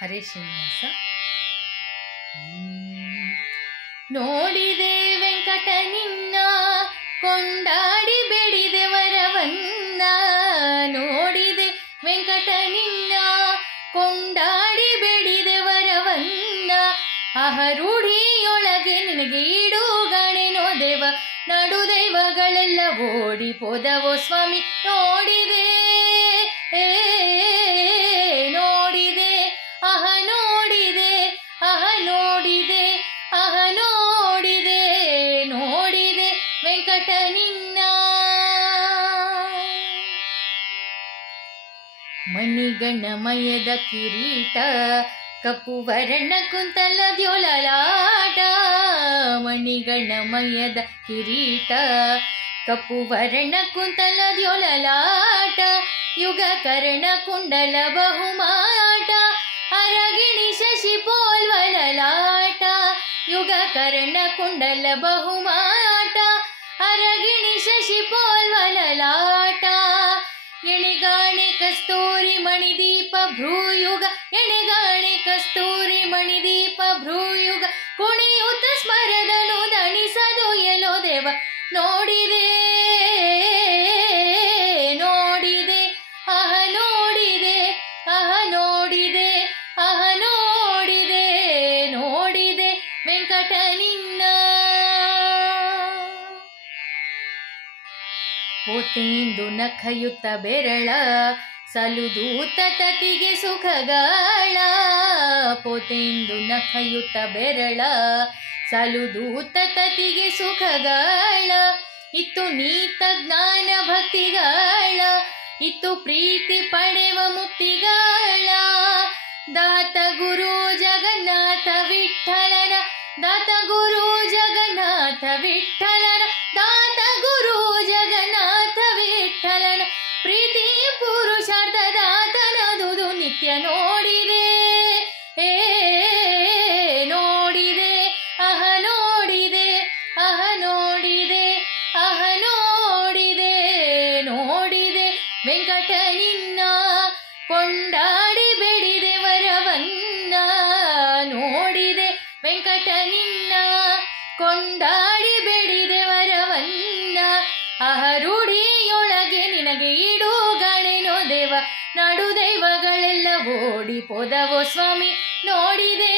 ಹರೇ ಶ್ರೀನಿವಾಸ. ನೋಡಿದೆ ವೆಂಕಟ ನಿನ್ನ ಕೊಂಡಾಡಿ ಬೆಡಿದೆ ವರವನ್ನ, ನೋಡಿದೆ ವೆಂಕಟ ನಿನ್ನ ಕೊಂಡಾಡಿ ಬೆಡಿದೆ ವರವನ್ನ, ರೂಢಿಯೊಳಗೆ ನಿನಗೆ ಇಡುಗಣೆನೋ ದೇವ, ನಡು ದೈವಗಳೆಲ್ಲ ಓಡಿ ಹೋದವೋ ಸ್ವಾಮಿ. ನೋಡಿದೆ ನೋಡಿದೆ ನೋಡಿದೆ ನೋಡಿದೆ ನೋಡಿದೆ ನೋಡಿದೆ ವೆಂಕಟ ನಿನ್ನ. ಮಣಿಗಣಮಯದ ಕಿರೀಟ ಕಪ್ಪು ವರ್ಣ ಕುಂತಲ ದ್ಯೋಲಲಾಟ, ಮಣಿಗಣಮಯದ ಕಿರೀಟ ಕಪ್ಪು ವರ್ಣ ಕುಂತಲ ದ್ಯೋಲಲಾಟ, ಯುಗ ಕರ್ಣ ಕುಂಡಲ ಬಹುಮಾಟ, ಅರಗಿಣಿ ಶಶಿ ಪೋಲ್ವಲಲಾಟ, ಯುಗ ಕರ್ಣ ಕುಂಡಲ ಬಹುಮಾಟ, ಅರಗಿಣಿ ಶಶಿ ಪೋಲ್ವಲಲಾಟ, ಎಣೆಗಾಣೆ ಕಸ್ತೂರಿ ಮಣಿದೀಪ ಭ್ರೂಯುಗ, ಎಣೆಗಾಣೆ ಕಸ್ತೂರಿ ಮಣಿದೀಪ ಭ್ರೂಯುಗ, ಕುಣಿಯುತ ಸ್ಮರದನು ದಣಿಸದು ಎಲೋ ದೇವ. ನೋಡಿದೆ ನೋಡಿದೆ ನೋಡಿದೆ ನೋಡಿದೆ ನೋಡಿದೆ ನೋಡಿದೆ ವೆಂಕಟ ನಿನ್ನ. ಪೋತೆಂದು ನಖಯುತ್ತ ಬೆರಳ ಸಲುದೂತ ತತಿಗೆ ಸುಖಗಳ, ಪೋತೆಂದು ನಖಯುತ್ತ ಬೆರಳ ಸಲುದೂತ ತತಿಗೆ ಸುಖಗಳ, ಇತ್ತು ನೀತ ಜ್ಞಾನ ಭಕ್ತಿಗಳ, ಇತ್ತು ಪ್ರೀತಿ ಪಡೆವ ಮುಕ್ತಿಗಳ, ದಾತ ಗುರು ಜಗನ್ನಾಥ ವಿಠಲನ, ದಾತ ಗುರು ಜಗನ್ನಾಥ ವಿಠಲನ, ದಾತ ಗುರು ಜಗನ್ನಾಥ ವಿಠಲನ, ಪ್ರೀತಿ ಪುರುಷಾರ್ಥ ದಾತನದುದು ನಿತ್ಯ. ನೋಡಿದೆ ನೋಡಿದೆ ನೋಡಿದೆ ನೋಡಿದೆ ನೋಡಿದೆ ನೋಡಿದೆ ವೆಂಕಟ ನಿನ್ನ ಕೊಂಡಾಡಿ ಬೆಡಿದೆ ವರವನ್ನ, ನೋಡಿದೆ ವೆಂಕಟ ನಿನ್ನ ಕೊಂಡಾಡಿ ಬೆಡಿದೆ ವರವನ್ನ, ರೂಢಿಯೊಳಗೆ ನಿನಗೆ ಇಡುಗಣೆನೋ ದೇವ, ನಡು ದೈವಗಳೆಲ್ಲ ಓಡಿ ಹೋದವೋ ಸ್ವಾಮಿ. ನೋಡಿದೆ